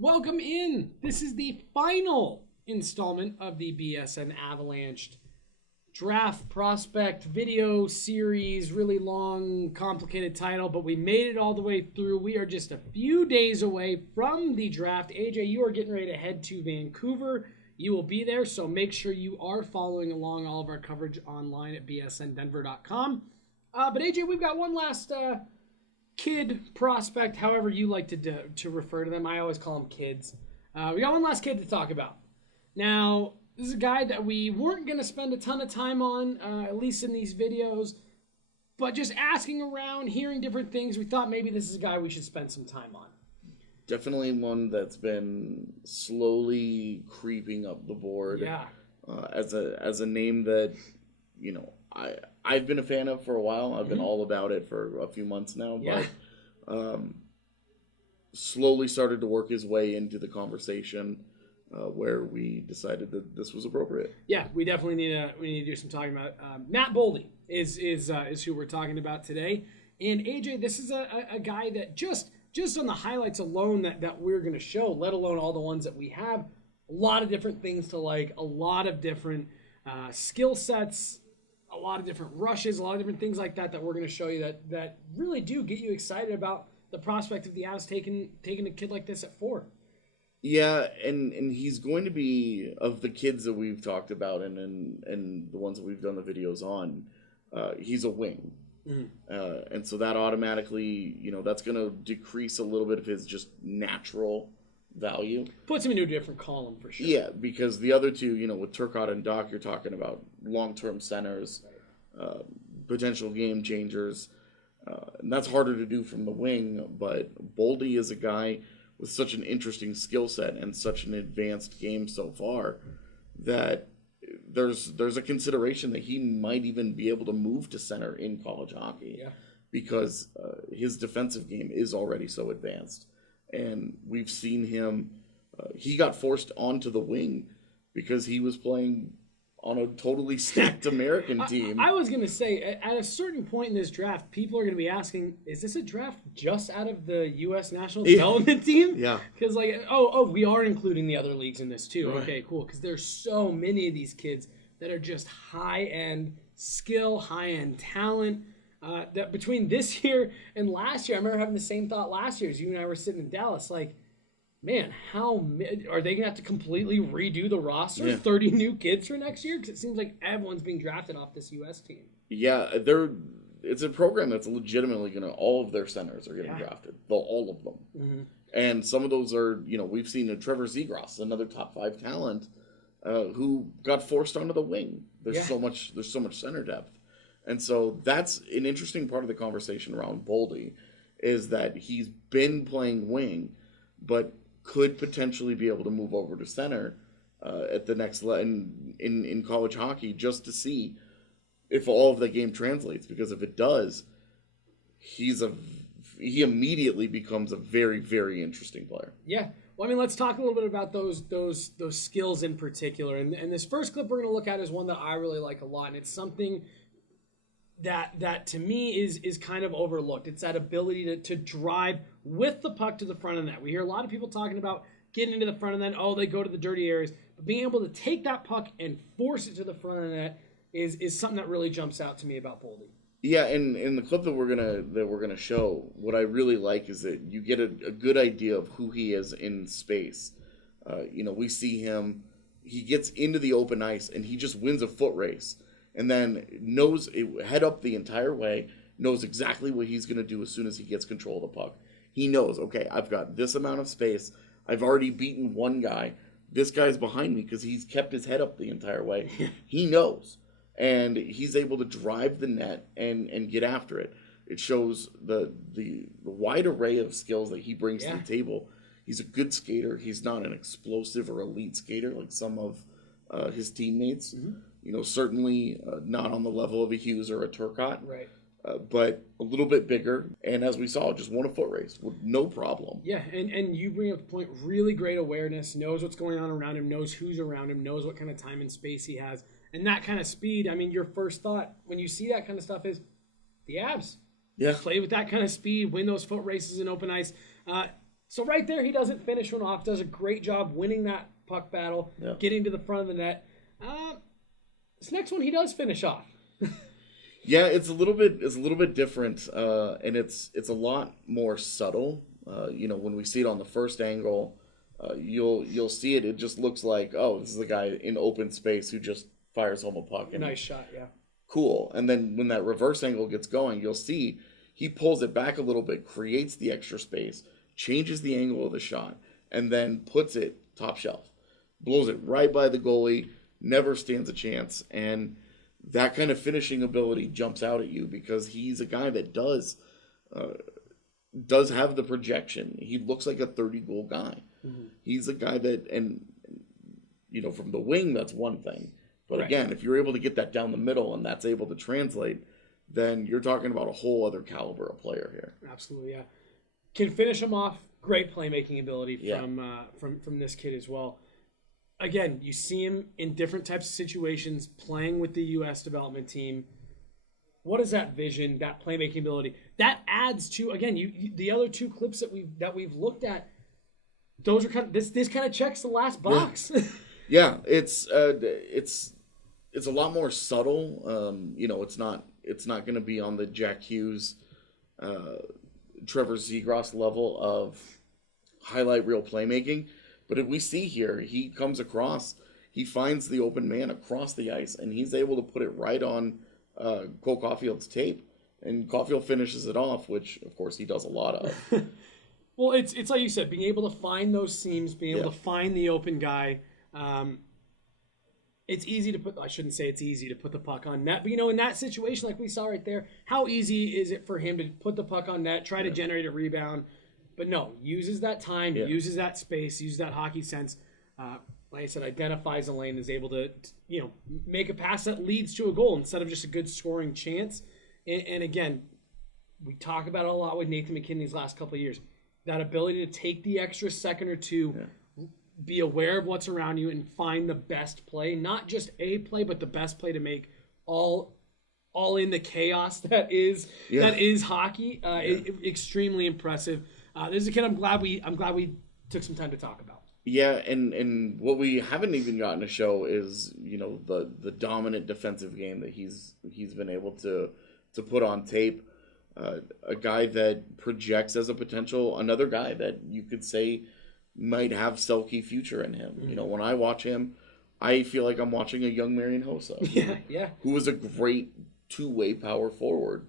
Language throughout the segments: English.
Welcome in. This is the final installment of the BSN Avalanche draft prospect video series. Really long, complicated title, but we made it all the way through. We are just a few days away from the draft. AJ, you are getting ready to head to Vancouver. You will be there, so make sure you are following along all of our coverage online at bsndenver.com. But AJ, we've got one last kid prospect, however you like to refer to them. I always call them kids. We got one last kid to talk about. Now, this is a guy that we weren't going to spend a ton of time on, at least in these videos, but just asking around, hearing different things, we thought maybe this is a guy we should spend some time on. Definitely one that's been slowly creeping up the board. Yeah. As a name that, you know, I've been a fan of for a while. I've been all about it for a few months now, but slowly started to work his way into the conversation where we decided that this was appropriate. Yeah, we definitely need to do some talking about. Matt Boldy is who we're talking about today, and AJ, this is a guy that just on the highlights alone that we're going to show, let alone all the ones that we have, a lot of different things to like, a lot of different skill sets, a lot of different rushes, a lot of different things like that we're going to show you that really do get you excited about the prospect of the Avs taking a kid like this at 4. Yeah, and he's going to be, of the kids that we've talked about and the ones that we've done the videos on, he's a wing. Mm-hmm. And so that automatically, you know, that's going to decrease a little bit of his just natural value. Puts him into a different column for sure. Yeah, because the other two, you know, with Turcotte and Doc, you're talking about long-term centers, potential game changers, and that's harder to do from the wing. But Boldy is a guy with such an interesting skill set and such an advanced game so far that there's a consideration that he might even be able to move to center in college hockey. Yeah. Because his defensive game is already so advanced. And we've seen him, he got forced onto the wing because he was playing on a totally stacked American team. I was going to say, at a certain point in this draft, people are going to be asking, is this a draft just out of the U.S. National Development Team? Yeah. Because, like, we are including the other leagues in this too. Right. Okay, cool. Because there's so many of these kids that are just high-end skill, high-end talent. That between this year and last year, I remember having the same thought last year as you and I were sitting in Dallas. Like, man, how are they going to have to completely redo the roster? Yeah. 30 new kids for next year? Because it seems like everyone's being drafted off this U.S. team. Yeah, it's a program that's legitimately going to, all of their centers are getting drafted. All of them. Mm-hmm. And some of those are, you know, we've seen Trevor Zegras, another top 5 talent, who got forced onto the wing. There's so much center depth. And so that's an interesting part of the conversation around Boldy, is that he's been playing wing, but could potentially be able to move over to center at the next in college hockey, just to see if all of the game translates. Because if it does, he immediately becomes a very, very interesting player. Yeah. Well, I mean, let's talk a little bit about those skills in particular. And this first clip we're going to look at is one that I really like a lot, and it's something that to me is kind of overlooked. It's that ability to drive with the puck to the front of the net. We hear a lot of people talking about getting into the front of the net. Oh, they go to the dirty areas. But being able to take that puck and force it to the front of the net is something that really jumps out to me about Boldy. Yeah, and in the clip that we're gonna show, what I really like is that you get a good idea of who he is in space. You know, we see him. He gets into the open ice and he just wins a foot race. And then knows head up the entire way, knows exactly what he's going to do as soon as he gets control of the puck. He knows, okay, I've got this amount of space. I've already beaten one guy. This guy's behind me because he's kept his head up the entire way. He knows. And he's able to drive the net and get after it. It shows the wide array of skills that he brings to the table. He's a good skater. He's not an explosive or elite skater like some of his teammates. Mm-hmm. You know, certainly not on the level of a Hughes or a Turcotte, right? But a little bit bigger. And as we saw, just won a foot race with no problem. Yeah, and you bring up the point, really great awareness, knows what's going on around him, knows who's around him, knows what kind of time and space he has. And that kind of speed, I mean, your first thought when you see that kind of stuff is the Avs. Yeah. Play with that kind of speed, win those foot races in open ice. So right there, he doesn't finish one off. Does a great job winning that puck battle, getting to the front of the net. This next one, he does finish off. Yeah, it's a little bit different, and it's a lot more subtle. When we see it on the first angle, you'll see it. It just looks like, oh, this is the guy in open space who just fires home a puck. And nice shot, yeah. Cool. And then when that reverse angle gets going, you'll see he pulls it back a little bit, creates the extra space, changes the angle of the shot, and then puts it top shelf. Blows it right by the goalie, never stands a chance, and that kind of finishing ability jumps out at you because he's a guy that does have the projection. He looks like a 30-goal guy. Mm-hmm. He's a guy that, and from the wing, that's one thing. But again, if you're able to get that down the middle and that's able to translate, then you're talking about a whole other caliber of player here. Absolutely, yeah. Can finish him off. Great playmaking ability from this kid as well. Again, you see him in different types of situations, playing with the U.S. development team. What is that vision, that playmaking ability? That adds to, again, the other two clips that we've looked at. Those are this kind of checks the last box. Yeah, it's a lot more subtle. It's not going to be on the Jack Hughes, Trevor Zegras level of highlight reel playmaking. But if we see here, he comes across, he finds the open man across the ice, and he's able to put it right on Cole Caulfield's tape. And Caulfield finishes it off, which, of course, he does a lot of. Well, it's like you said, being able to find those seams, being able to find the open guy. It's easy to put, I shouldn't say it's easy to put the puck on net, but in that situation, like we saw right there, how easy is it for him to put the puck on net, try to generate a rebound? But no, uses that time, uses that space, uses that hockey sense. Like I said, identifies a lane, is able to make a pass that leads to a goal instead of just a good scoring chance. And again, we talk about it a lot with Nathan McKinnon these last couple of years. That ability to take the extra second or two, be aware of what's around you, and find the best play. Not just a play, but the best play to make all in the chaos that is hockey. Extremely impressive. This is a kid I'm glad we took some time to talk about. Yeah, and what we haven't even gotten to show is the dominant defensive game that he's been able to put on tape. A guy that projects as a potential, another guy that you could say might have Selke future in him. Mm-hmm. When I watch him, I feel like I'm watching a young Marian Hossa. Who is a great two-way power forward,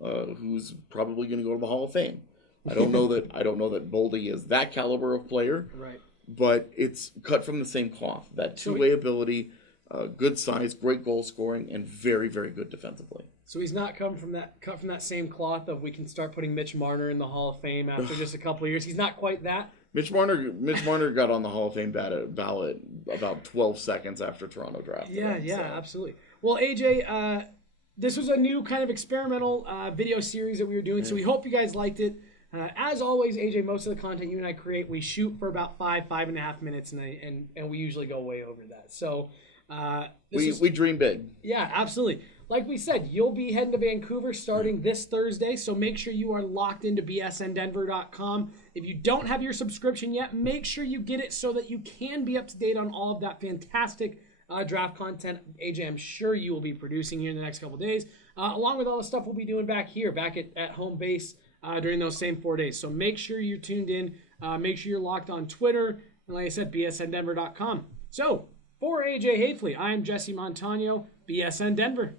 who's probably going to go to the Hall of Fame. I don't know that Boldy is that caliber of player, right? But it's cut from the same cloth. That two-way ability, good size, great goal scoring, and very, very good defensively. So he's not cut from that same cloth of we can start putting Mitch Marner in the Hall of Fame after just a couple of years. He's not quite that. Mitch Marner got on the Hall of Fame ballot about 12 seconds after Toronto drafted him. Absolutely. Well, AJ, this was a new kind of experimental video series that we were doing, so we hope you guys liked it. As always, AJ, most of the content you and I create, we shoot for about 5.5 minutes, and we usually go way over that. So we dream big. Yeah, absolutely. Like we said, you'll be heading to Vancouver starting this Thursday, so make sure you are locked into bsndenver.com. If you don't have your subscription yet, make sure you get it so that you can be up to date on all of that fantastic draft content AJ, I'm sure you will be producing here in the next couple of days, along with all the stuff we'll be doing back at home base during those same 4 days. So make sure you're tuned in. Make sure you're locked on Twitter. And like I said, bsndenver.com. So for AJ Hafley, I'm Jesse Montano, BSN Denver.